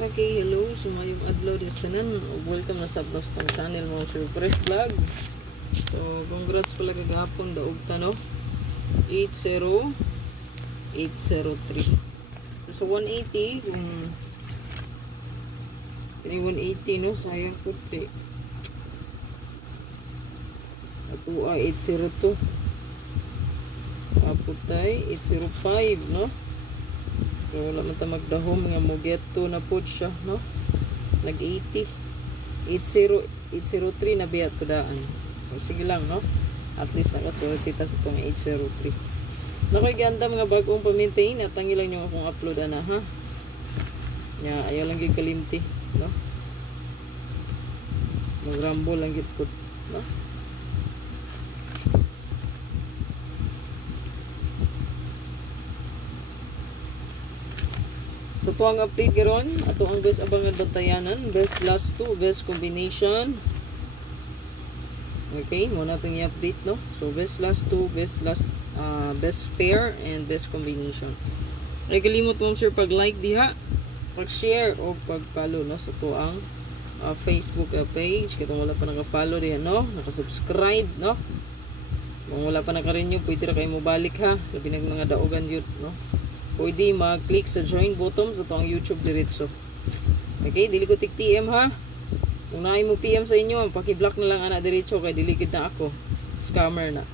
Okay, hello. Sumayong adlaw des tanan. Welcome na sa Blastong channel mo, Sir Fresh Vlog. So, congrats pala kagahapon daog tano. 80803. So, sa 180, kung 180 no, sayang puti. Ato ay 802. Aputay 805 no. So, wala man ta magdahom nga mo get to na po siya no. Nag 80 803 na biya to daan. So, sige lang no. At least nakasulat kita sa itong 803. Nakoy ganda mga bagong pa-maintain at tangi lang yung akong upload ana ha. Nya ayaw lang gyud kalimti no. Magrambo lang gyud pud no. So po ang update garon ato ang best abangan bantayanan, best last two, best combination. Okay, mo natin i-update no. So best last two, best pair and best combination. Ay kalimot mo sir pag-like diha, pag-share o pag-follow no sa to ang Facebook page. Kung wala pa naka-follow diha no, naka-subscribe no. Kung wala pa naka-renew, pwede ra kayo mo balik ha. Labi ng mga daogan yun no. Pwede mag-click sa join button sa itong YouTube diretso. Okay, dili ko tik PM ha. Kung naay mo PM sa inyo, paki-block na lang ana diretso kay diligid na ako. Scammer na.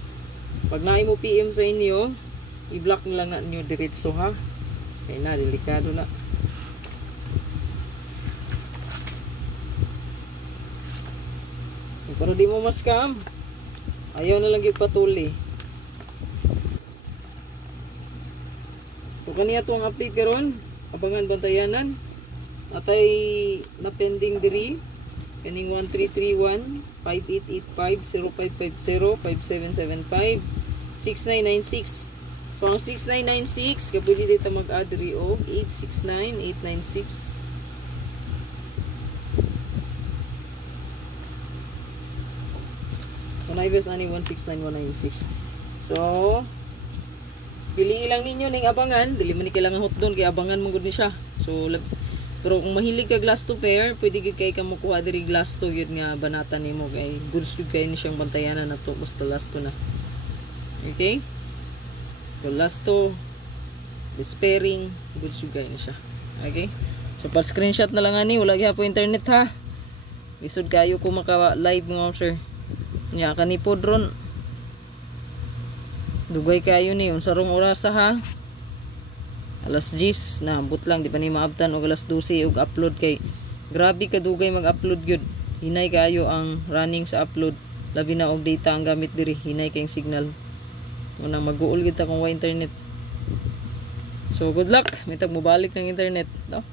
Pag naay mo PM sa inyo, i-block na lang na niyo diretso ha. Kay na delikado na. Pero di mo ma-scam. Ayaw na lang gyud patuli. So kaniya to ang update karon, abangan bantayanan. Atay na pending diri kaning 1331 5885 0550 5775 6996. So ang 6996 kapuli dito mag-add diri og 869 896. So naibes ani 169196. So pili lang ninyo ning abangan, dili man ni kailangan hot doon kay abangan mo gud ni siya. So pero kung mahilig ka glass to pair, pwede gid kay ka mo kuha diri glass to gyud nga banatan nimo kay goods gyud kay ni siyang bantayanan nato basta last to na. Okay? So last to despairing goods gyud kay ni siya. Okay? So pa screenshot na lang ani, wala gyapon internet ha. Lisod kayo ko maka-live mo sir. Nya kani pod ron. Dugay kayo ni unsa rong oras ha. Alas 10 na ambot lang di pa ni maabtan og alas 12 og upload kay grabe ka dugay mag-upload gyud. Hinay kayo ang running sa upload. Labi na og data ang gamit diri, hinay kayong signal. Unang mag-uol kita kung wa internet. So good luck, mitag mo balik ng internet, no?